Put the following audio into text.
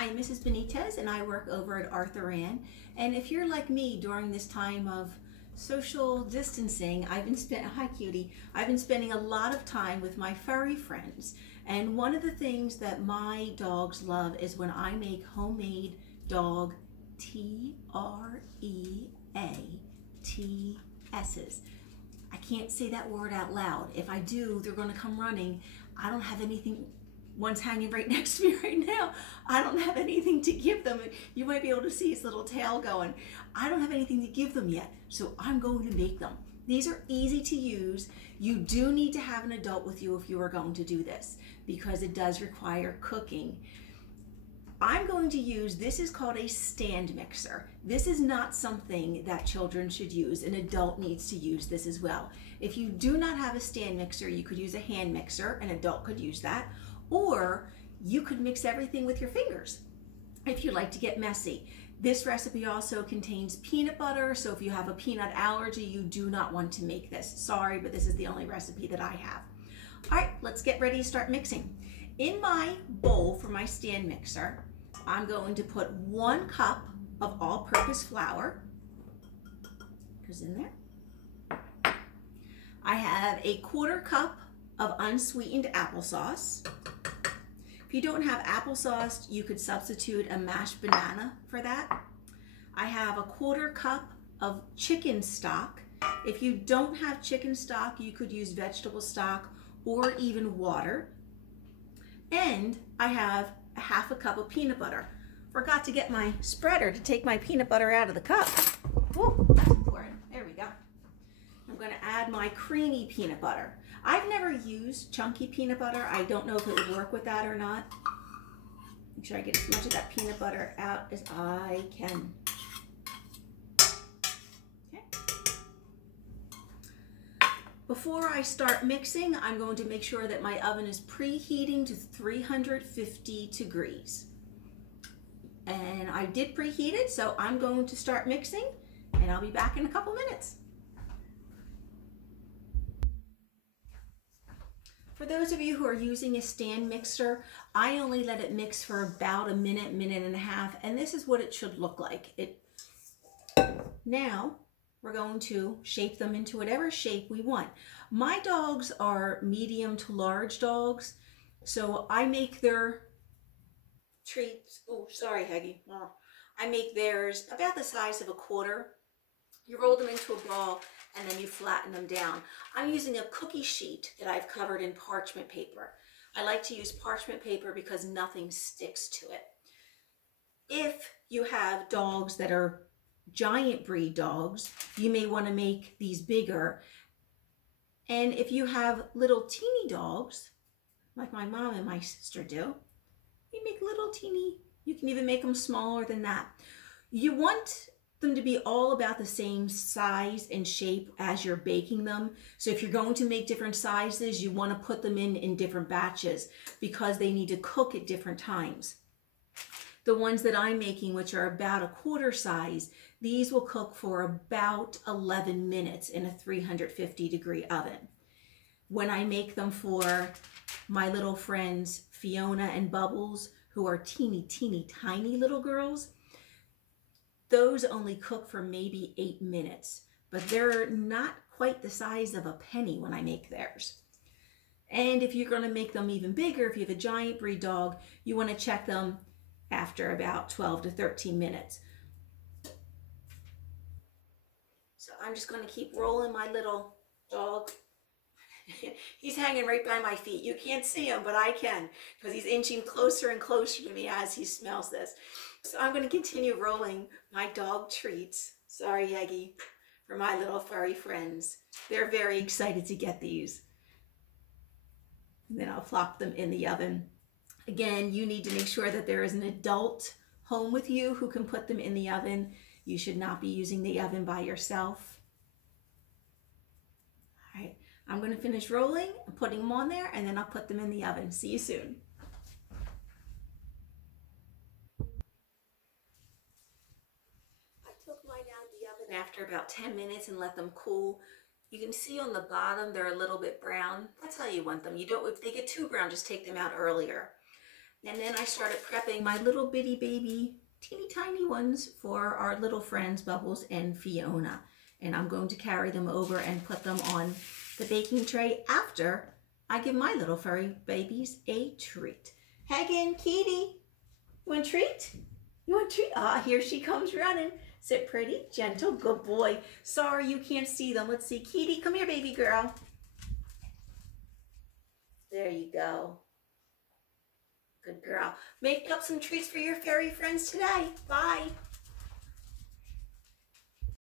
I'm Mrs. Benitez and I work over at Arthur Ann. And if you're like me during this time of social distancing, hi cutie, I've been spending a lot of time with my furry friends. And one of the things that my dogs love is when I make homemade dog T-R-E-A-T-S's. I can't say that word out loud. If I do, they're going to come running. I don't have anything. One's hanging right next to me right now. I don't have anything to give them. You might be able to see his little tail going. I don't have anything to give them yet, so I'm going to make them. These are easy to use. You do need to have an adult with you if you are going to do this, because it does require cooking. I'm going to use, this is called a stand mixer. This is not something that children should use. An adult needs to use this as well. If you do not have a stand mixer, you could use a hand mixer. An adult could use that. Or you could mix everything with your fingers if you like to get messy. This recipe also contains peanut butter, so if you have a peanut allergy, you do not want to make this. Sorry, but this is the only recipe that I have. All right, let's get ready to start mixing. In my bowl for my stand mixer, I'm going to put 1 cup of all-purpose flour. Goes in there. I have a 1/4 cup of unsweetened applesauce. If you don't have applesauce, you could substitute a mashed banana for that. I have a 1/4 cup of chicken stock. If you don't have chicken stock, you could use vegetable stock or even water. And I have a 1/2 cup of peanut butter. Forgot to get my spreader to take my peanut butter out of the cup. Whoa, that's important. There we go. I'm going to add my creamy peanut butter. I've never used chunky peanut butter. I don't know if it would work with that or not. Make sure I get as much of that peanut butter out as I can. Okay. Before I start mixing, I'm going to make sure that my oven is preheating to 350 degrees. And I did preheat it, so I'm going to start mixing, and I'll be back in a couple minutes. For those of you who are using a stand mixer, I only let it mix for about a minute, minute and a half, and this is what it should look like. Now, we're going to shape them into whatever shape we want. My dogs are medium to large dogs, so I make their treats, oh, sorry, Heggy. I make theirs about the size of a 1/4. You roll them into a ball, and then you flatten them down. I'm using a cookie sheet that I've covered in parchment paper. I like to use parchment paper because nothing sticks to it. If you have dogs that are giant breed dogs, you may want to make these bigger. And if you have little teeny dogs, like my mom and my sister do, you make little teeny, you can even make them smaller than that. You want them to be all about the same size and shape as you're baking them. So if you're going to make different sizes, you want to put them in different batches because they need to cook at different times. The ones that I'm making, which are about a 1/4 size, these will cook for about 11 minutes in a 350 degree oven. When I make them for my little friends, Fiona and Bubbles, who are teeny, teeny, tiny little girls, those only cook for maybe 8 minutes, but they're not quite the size of a penny when I make theirs. And if you're going to make them even bigger, if you have a giant breed dog, you want to check them after about 12 to 13 minutes. So I'm just going to keep rolling my little dog. He's hanging right by my feet. You can't see him, but I can, because he's inching closer and closer to me as he smells this. So I'm going to continue rolling my dog treats. Sorry, Yegi, for my little furry friends. They're very excited to get these. And then I'll flop them in the oven. Again, you need to make sure that there is an adult home with you who can put them in the oven. You should not be using the oven by yourself. All right. I'm going to finish rolling and putting them on there, and then I'll put them in the oven. See you soon. I took mine out of the oven after about 10 minutes and let them cool. You can see on the bottom they're a little bit brown. That's how you want them. You don't, if they get too brown, just take them out earlier. And then I started prepping my little bitty baby, teeny tiny ones for our little friends, Bubbles and Fiona. And I'm going to carry them over and put them on the baking tray after I give my little furry babies a treat. Hagen, Kitty, you want a treat? You want a treat? Ah, here she comes running. Sit pretty, gentle, good boy. Sorry you can't see them. Let's see. Kitty, come here, baby girl. There you go. Good girl. Make up some treats for your fairy friends today. Bye.